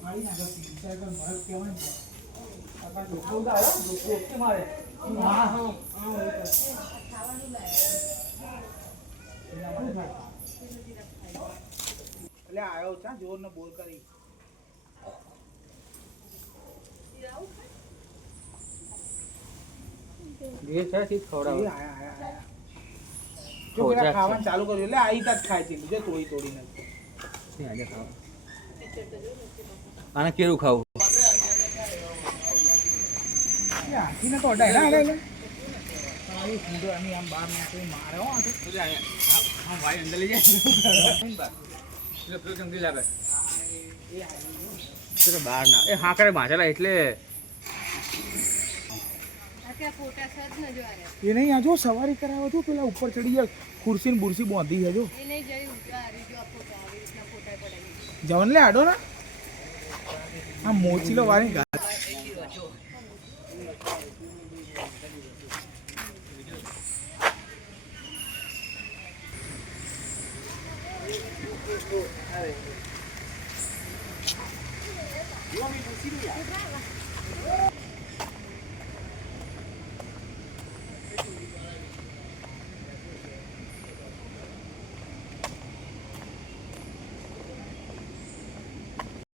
ફાડી નાખે ભરત કહેવાય ને લોકો ઓકે મારે એટલે આવ્યો છે જોર ને બોલ કરી ખાવાનું ચાલુ કર્યું એટલે આવી જ ખાય છે બીજે તોડી આને કેવું ખાવું હાથીને તો અડાય ને આમ બહાર નાખી મારે ભાઈ અંદર લઈ જાય બહાર ના એ હા કરે ભાંચેલા એટલે એ નહીં આ જો સવારી કરાવો છો પેલા ઉપર ચડી જાય ખુરશી ને બુરશી બાંધી છે જો જવન લે આડો ને આ મોચીલો વાળી ઘાટ